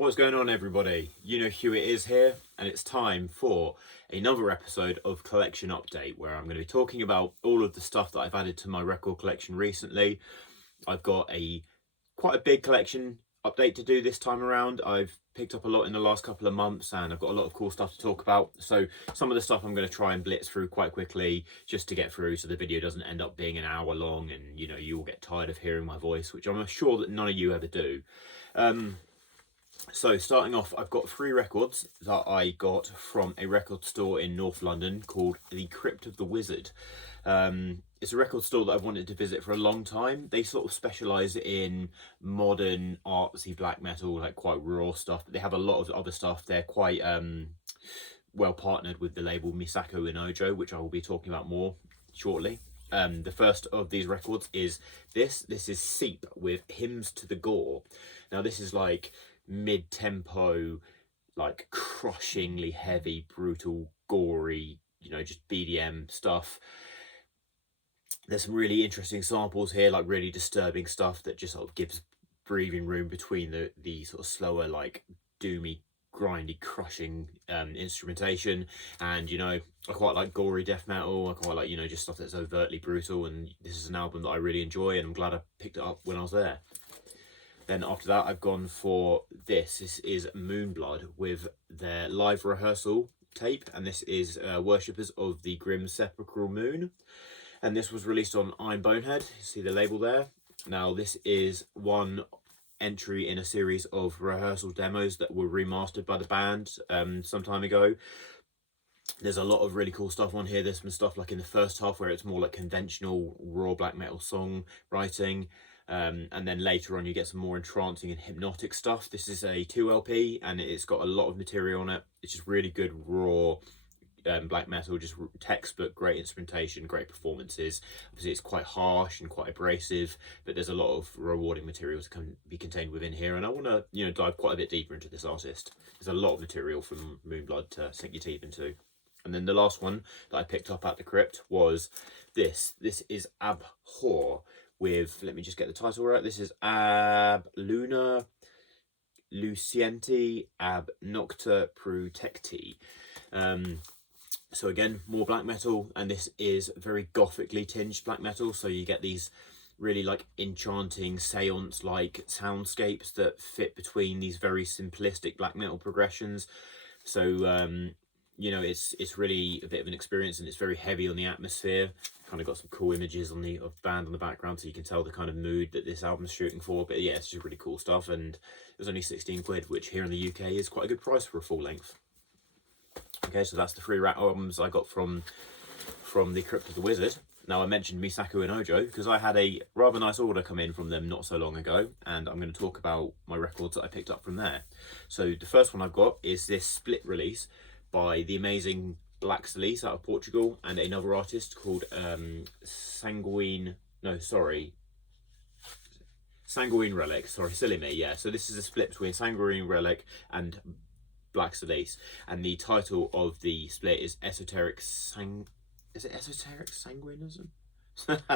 What's going on, everybody? You know who it is here, and it's time for another episode of Collection Update, where I'm going to be talking about all of the stuff that I've added to my record collection recently. I've got quite a big collection update to do this time around. I've picked up a lot in the last couple of months, and I've got a lot of cool stuff to talk about. So some of the stuff I'm going to try and blitz through quite quickly just to get through, so the video doesn't end up being an hour long, and you all get tired of hearing my voice, which I'm sure that none of you ever do. So starting off, I've got 3 records that I got from a record store in North London called The Crypt of the Wizard. It's a record store that I've wanted to visit for a long time. They sort of specialise in modern artsy black metal, like quite raw stuff, but they have a lot of other stuff. They're quite well partnered with the label Misako and Ojo, which I will be talking about more shortly. The first of these records is this. This is Seep with Hymns to the Gore. Now this is like mid-tempo, like crushingly heavy, brutal, gory, just BDM stuff. There's some really interesting samples here, like really disturbing stuff that just sort of gives breathing room between the sort of slower, like doomy, grindy, crushing instrumentation. And I quite like gory death metal. I quite like just stuff that's overtly brutal, and this is an album that I really enjoy, and I'm glad I picked it up when I was there. Then after that, I've gone for this. This is Moonblood with their live rehearsal tape, and this is Worshippers of the Grim Sepulchral Moon. And this was released on Iron Bonehead. You see the label there. Now, this is one entry in a series of rehearsal demos that were remastered by the band some time ago. There's a lot of really cool stuff on here. There's some stuff like in the first half where it's more like conventional raw black metal song writing. And then later on you get some more entrancing and hypnotic stuff. This is a 2 LP and it's got a lot of material on it. It's just really good raw black metal, just textbook, great instrumentation, great performances. Obviously it's quite harsh and quite abrasive, but there's a lot of rewarding material to be contained within here, and I want to dive quite a bit deeper into this artist. There's a lot of material from Moonblood to sink your teeth into. And then the last one that I picked up at the crypt was this. This is Abhor with, let me just get the title right, this is Ab Luna Lucenti Ab Noctua Protecti. So again, more black metal, and this is very gothically tinged black metal, so you get these really like enchanting seance like soundscapes that fit between these very simplistic black metal progressions. So it's really a bit of an experience, and it's very heavy on the atmosphere. Kind of got some cool images on the band on the background, so you can tell the kind of mood that this album's shooting for. But yeah, it's just really cool stuff, and it was only 16 quid, which here in the UK is quite a good price for a full length. Okay, so that's the 3 albums I got from the Crypt of the Wizard. Now, I mentioned Misako and Ojo because I had a rather nice order come in from them not so long ago, and I'm going to talk about my records that I picked up from there. So the first one I've got is this split release by the amazing Black Cilice out of Portugal and another artist called Sanguine Relic. Sorry, silly me. Yeah, so this is a split between Sanguine Relic and Black Cilice, and the title of the split is Esoteric Sanguinism?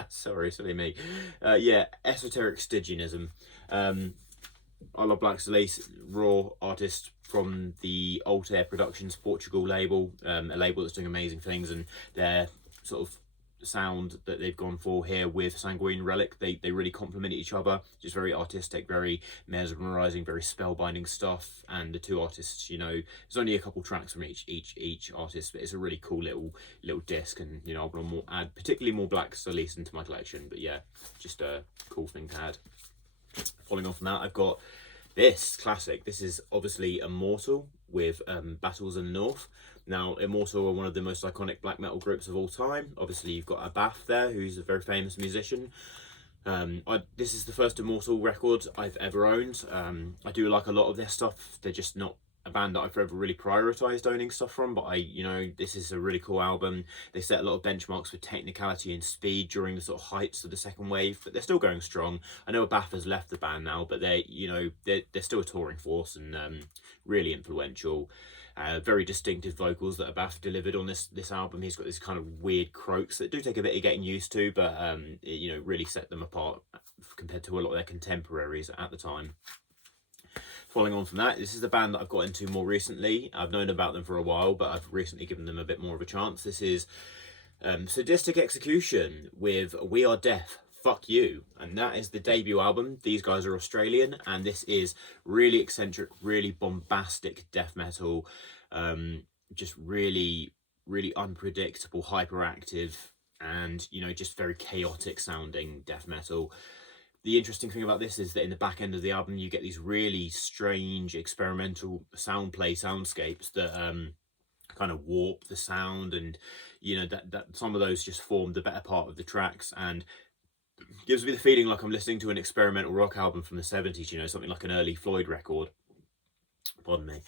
Sorry, silly me. Yeah, Esoteric Stygianism. I love Black Cilice, raw artist from the OfThe Productions Portugal label, a label that's doing amazing things, and their sort of sound that they've gone for here with Sanguine Relic, they really complement each other. Just very artistic, very mesmerizing, very spellbinding stuff. And the 2 artists, there's only a couple tracks from each artist, but it's a really cool little disc, and I want to add particularly more Black Cilice into my collection. But yeah, just a cool thing to add. Following on from that, I've got this classic. This is obviously Immortal with Battles in the North. Now, Immortal are one of the most iconic black metal groups of all time. Obviously, you've got Abhor there, who's a very famous musician. This is the first Immortal record I've ever owned. I do like a lot of their stuff. They're just not a band that I've ever really prioritised owning stuff from, but this is a really cool album. They set a lot of benchmarks for technicality and speed during the sort of heights of the second wave, but they're still going strong. I know Abhor has left the band now, but they're still a touring force, and really influential. Very distinctive vocals that Abhor delivered on this album. He's got this kind of weird croaks that do take a bit of getting used to, but really set them apart compared to a lot of their contemporaries at the time. following on from that, this is the band that I've got into more recently. I've known about them for a while, but I've recently given them a bit more of a chance. This is Sadistik Exekution with We Are Deaf, Fuck You, and that is the debut album. These guys are Australian, and this is really eccentric, really bombastic death metal, just really unpredictable, hyperactive, and you know, just very chaotic sounding death metal. The interesting thing about this is that in the back end of the album you get these really strange experimental soundscapes that kind of warp the sound, and you know, that some of those just form the better part of the tracks, and gives me the feeling like I'm listening to an experimental rock album from the 70s, you know, something like an early Floyd record. Pardon me.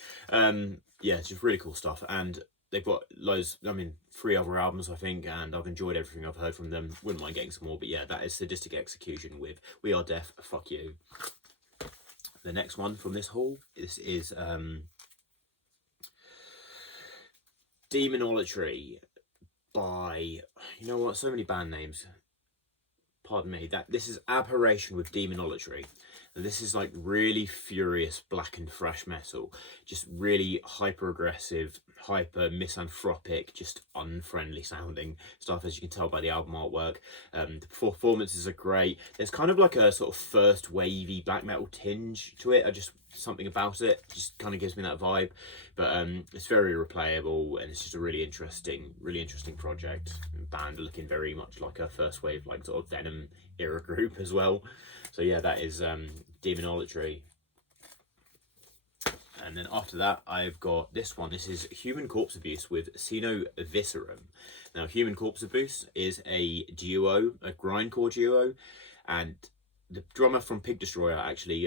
Yeah, it's just really cool stuff, and they've got loads, I mean, 3 other albums, I think, and I've enjoyed everything I've heard from them. Wouldn't mind getting some more, but yeah, that is Sadistik Exekution with We Are Deaf, Fuck You. The next one from this haul, this is Demonolatry by, you know what, so many band names. Pardon me, this is Abhorration with Demonolatry. And this is like really furious black and thrash metal, just really hyper aggressive, hyper misanthropic, just unfriendly sounding stuff, as you can tell by the album artwork. The performances are great. There's kind of like a sort of first wavy black metal tinge to it. Something about it just kind of gives me that vibe, but it's very replayable, and it's just a really interesting project. Band looking very much like a first wave, like sort of Venom era group as well. So yeah, that is Demonolatry. And then after that, I've got this one. This is Human Corpse Abuse with Xenoviscerum. Now, Human Corpse Abuse is a duo, a grindcore duo, and the drummer from Pig Destroyer actually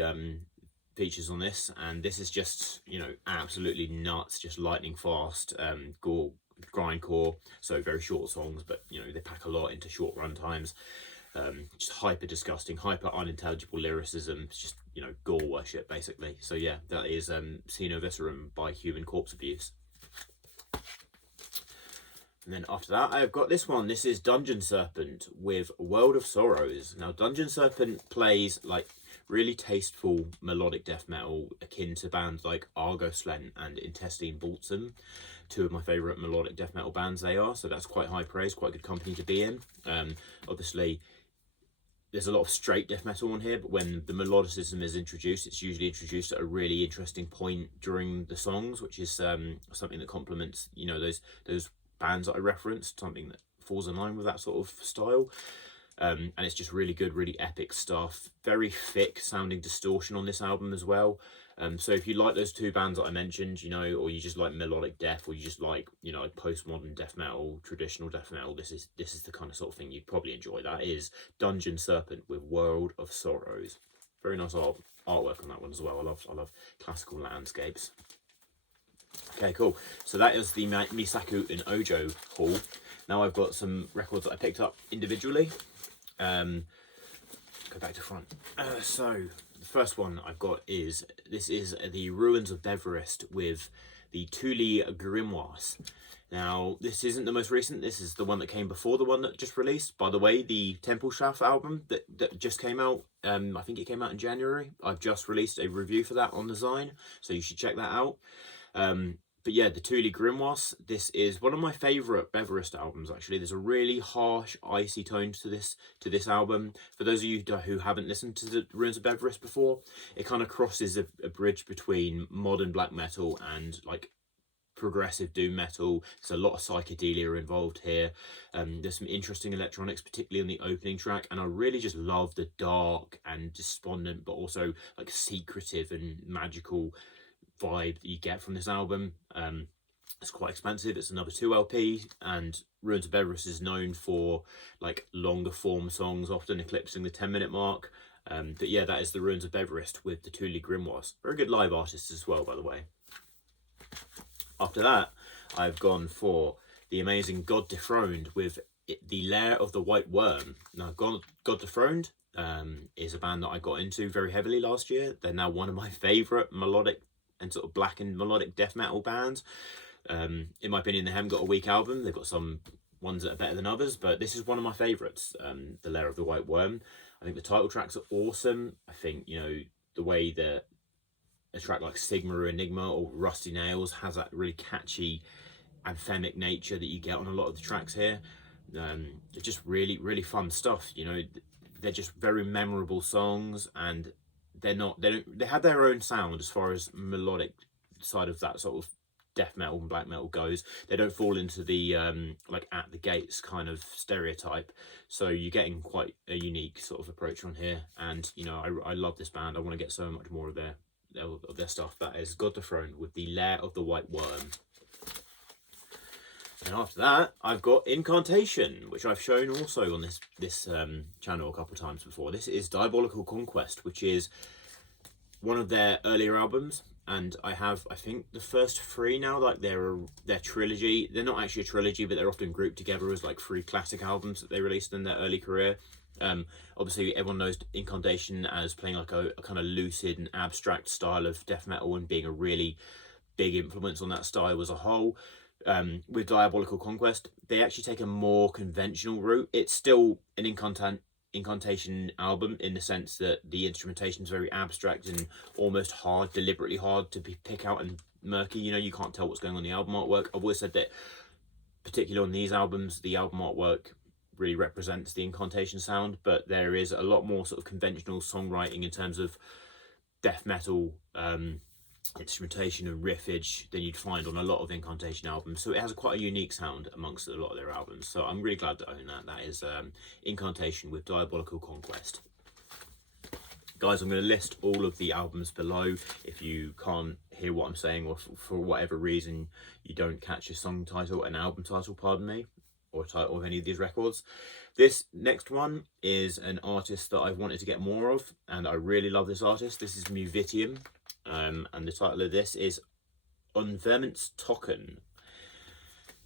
features on this, and this is just, you know, absolutely nuts, just lightning fast gore grindcore. So very short songs, but you know, they pack a lot into short run times. Just hyper disgusting, hyper unintelligible lyricism. It's just, you know, gore worship basically. So yeah, that is Xenoviscerum by Human Corpse Abuse. And then after that, I've got this one. This is Dungeon Serpent with World of Sorrows. Now, Dungeon Serpent plays like really tasteful melodic death metal, akin to bands like Argoslent and Intestine Balsam, 2 of my favourite melodic death metal bands they are. So that's quite high praise, quite good company to be in. Obviously, there's a lot of straight death metal on here, but when the melodicism is introduced, it's usually introduced at a really interesting point during the songs, which is something that complements, you know, those bands that I referenced, something that falls in line with that sort of style. And it's just really good, really epic stuff. Very thick sounding distortion on this album as well. So if you like those 2 bands that I mentioned, you know, or you just like melodic death, or you just like, you know, postmodern death metal, traditional death metal, this is the kind of sort of thing you'd probably enjoy. That is Dungeon Serpent with World of Sorrows. Very nice artwork on that one as well. I love classical landscapes. Okay, cool. So that is the Misaku and Ojo haul. Now I've got some records that I picked up individually. Go back to front. So the first one I've got is the Ruins of Beverast with the Thule Grimoires. Now, this isn't the most recent. This is the one that came before the one that just released. By the way, the Templeschaf album that just came out, I think it came out in January. I've just released a review for that on the Zine, so you should check that out. But yeah, the Thule Grimoires, this is one of my favourite Beverast albums, actually. There's a really harsh, icy tone to this album. For those of you who haven't listened to the Ruins of Beverast before, it kind of crosses a bridge between modern black metal and like progressive doom metal. There's a lot of psychedelia involved here. There's some interesting electronics, particularly on the opening track, and I really just love the dark and despondent, but also like secretive and magical vibe that you get from this album. It's quite expansive. It's another 2 LP, and Ruins of Beverast is known for like longer form songs, often eclipsing the 10-minute mark. But yeah, that is the Ruins of Beverast with the Thule Grimoires. Very good live artists as well, by the way. After that, I've gone for the amazing God Dethroned with the Lair of the White Worm. Now, God Dethroned is a band that I got into very heavily last year. They're now one of my favourite melodic and sort of black and melodic death metal bands. In my opinion, they haven't got a weak album. They've got some ones that are better than others, but this is one of my favourites, the Lair of the White Worm. I think the title tracks are awesome. I think, you know, the way that a track like Sigma or Enigma or Rusty Nails has that really catchy anthemic nature that you get on a lot of the tracks here. It's just really fun stuff. You know, they're just very memorable songs, and they have their own sound as far as melodic side of that sort of death metal and black metal goes. They don't fall into the like At the Gates kind of stereotype, so you're getting quite a unique sort of approach on here. And you know, I love this band. I want to get so much more of their stuff. That is God Dethroned with the Lair of the White Worm. And after that, I've got Incantation, which I've shown also on this channel a couple of times before. This is Diabolical Conquest, which is one of their earlier albums, and I think the first three now, like their trilogy. They're not actually a trilogy, but they're often grouped together as like 3 classic albums that they released in their early career. Obviously everyone knows Incantation as playing like a kind of lucid and abstract style of death metal, and being a really big influence on that style as a whole. With Diabolical Conquest, they actually take a more conventional route. It's still an Incantation album in the sense that the instrumentation is very abstract and almost hard, deliberately hard to pick out and murky. You know, you can't tell what's going on in the album artwork. I've always said that, particularly on these albums, the album artwork really represents the Incantation sound, but there is a lot more sort of conventional songwriting in terms of death metal instrumentation and riffage than you'd find on a lot of Incantation albums. So it has quite a unique sound amongst a lot of their albums. So I'm really glad to own that. That is Incantation with Diabolical Conquest. Guys, I'm going to list all of the albums below. If you can't hear what I'm saying, or for whatever reason you don't catch a song title, an album title, pardon me, or title of any of these records. This next one is an artist that I've wanted to get more of, and I really love this artist. This is Muvitium. And the title of this is Unvermint's Token.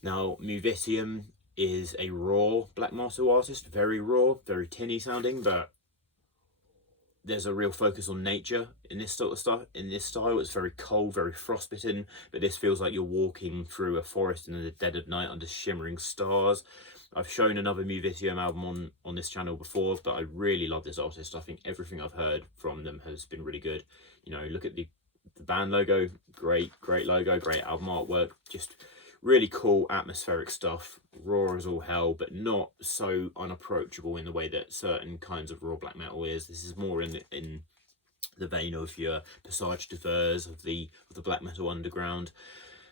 Now, Muvitium is a raw black metal artist, very raw, very tinny sounding, but there's a real focus on nature in this sort of stuff. In this style, it's very cold, very frostbitten, but this feels like you're walking through a forest in the dead of night under shimmering stars. I've shown another Muvitium album on this channel before, but I really love this artist. I think everything I've heard from them has been really good. You know, look at the band logo, great logo, great album artwork, just really cool atmospheric stuff. Raw as all hell, but not so unapproachable in the way that certain kinds of raw black metal is. This is more in the vein of your Passage de Verse of the black metal underground.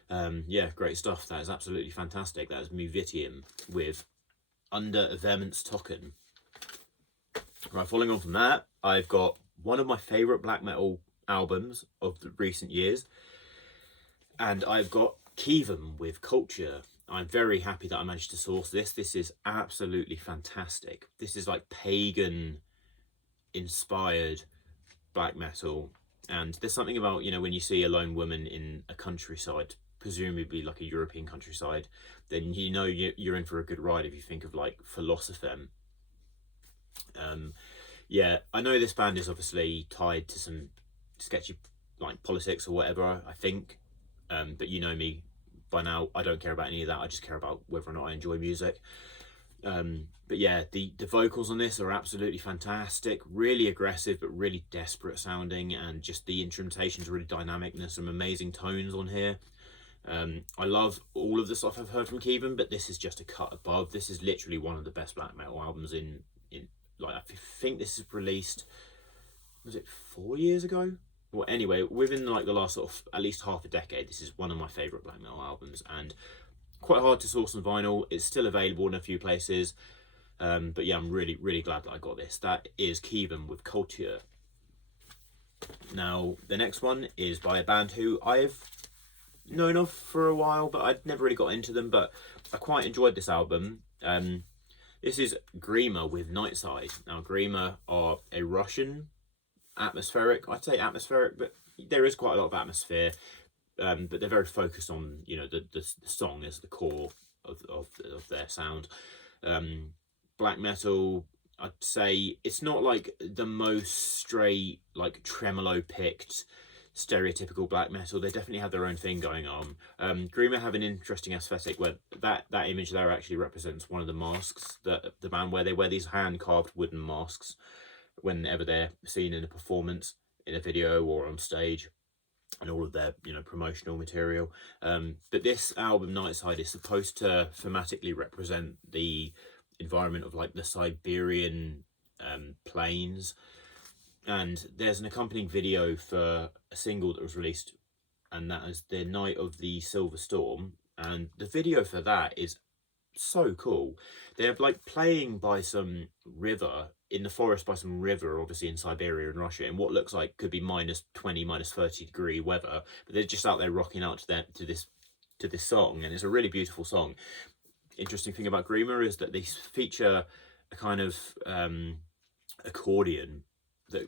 Yeah, great stuff. That is absolutely fantastic. That is Muvitium with Under Vermint's Token. Right, following on from that, I've got one of my favourite black metal albums of the recent years, and I've got Kevum with Culture. I'm very happy that I managed to source this. This is absolutely fantastic. This is like pagan inspired black metal, and there's something about, you know, when you see a lone woman in a countryside, presumably like a European countryside, then you know you're in for a good ride if you think of like Philosophem. Yeah, I know this band is obviously tied to some sketchy like politics or whatever, I think, but you know me by now, I don't care about any of that. I just care about whether or not I enjoy music. But yeah, the vocals on this are absolutely fantastic, really aggressive but really desperate sounding, and just the instrumentation is really dynamic, and there's some amazing tones on here. I love all of the stuff I've heard from Kevum, but this is just a cut above. This is literally one of the best black metal albums in like, I think this is released, was it 4 years ago? Well, anyway, within like the last sort of at least half a decade, this is one of my favourite black metal albums, and quite hard to source on vinyl. It's still available in a few places, but yeah, I'm really glad that I got this. That is Kevum with Culture. Now, the next one is by a band who I've known of for a while, but I'd never really got into them, but I quite enjoyed this album. This is Grima with Nightside. Now, Grima are a Russian atmospheric, I'd say atmospheric, but there is quite a lot of atmosphere, but they're very focused on, you know, the song as the core of their sound. Black metal, I'd say it's not like the most straight, like tremolo picked stereotypical black metal. They definitely have their own thing going on. Grima have an interesting aesthetic where that image there actually represents one of the masks that the band wear. They wear these hand carved wooden masks whenever they're seen in a performance, in a video or on stage. and all of their, you know, promotional material. But this album, Nightside, is supposed to thematically represent the environment of like the Siberian plains. And there's an accompanying video for a single that was released, and that is The Night of the Silver Storm. And the video for that is so cool. They're like playing by some river, in the forest by some river, obviously in Siberia and Russia, in what looks like could be -20, -30 degree weather, but they're just out there rocking out to this song, and it's a really beautiful song. Interesting thing about Grima is that they feature a kind of accordion that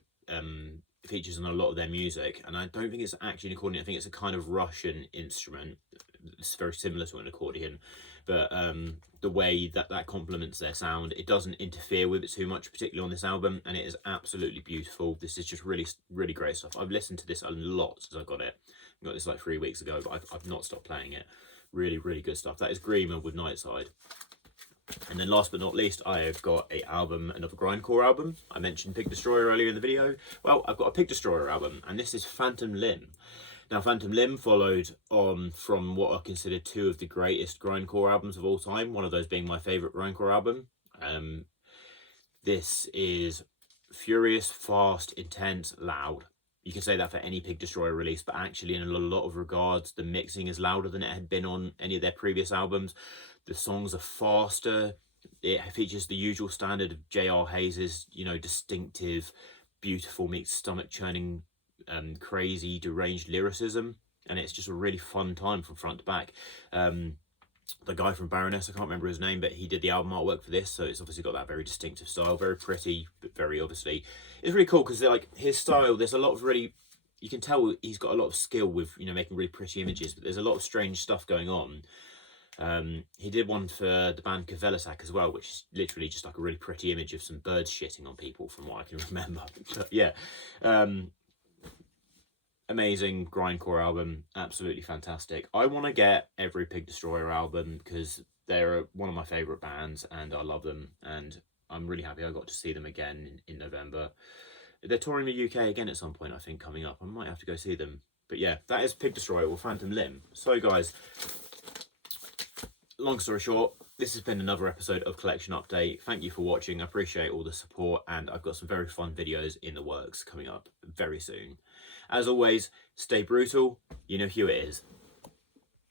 features in a lot of their music, and I don't think it's actually an accordion. I think it's a kind of Russian instrument. It's very similar to an accordion, but the way that complements their sound, it doesn't interfere with it too much, particularly on this album, and it is absolutely beautiful. This is just really, really great stuff. I've listened to this a lot since I got it. I got this like 3 weeks ago, but I've not stopped playing it. Really, really good stuff. That is Grima with Nightside. And then last but not least, I have got another grindcore album. I mentioned Pig Destroyer earlier in the video. Well, I've got a Pig Destroyer album, and this is Phantom Limb. Now, Phantom Limb followed on from what are considered two of the greatest grindcore albums of all time, one of those being my favourite grindcore album. This is furious, fast, intense, loud. You can say that for any Pig Destroyer release, but actually in a lot of regards, the mixing is louder than it had been on any of their previous albums. The songs are faster. It features the usual standard of J.R. Hayes's, you know, distinctive, beautiful meets stomach-churning, crazy, deranged lyricism, and it's just a really fun time from front to back. The guy from Baroness, I can't remember his name, but he did the album artwork for this, so it's obviously got that very distinctive style, very pretty, but very obviously. It's really cool because like his style, there's a lot of really, you can tell he's got a lot of skill with, you know, making really pretty images, but there's a lot of strange stuff going on. He did one for the band Kavelasak as well, which is literally just like a really pretty image of some birds shitting on people from what I can remember. But yeah, amazing grindcore album, absolutely fantastic. I want to get every Pig Destroyer album because they're one of my favourite bands and I love them, and I'm really happy I got to see them again in November. They're touring the UK again at some point, I think, coming up. I might have to go see them. But yeah, that is Pig Destroyer or Phantom Limb. So guys, long story short, this has been another episode of Collection Update. Thank you for watching. I appreciate all the support, and I've got some very fun videos in the works coming up very soon. As always, stay brutal. You know who it is.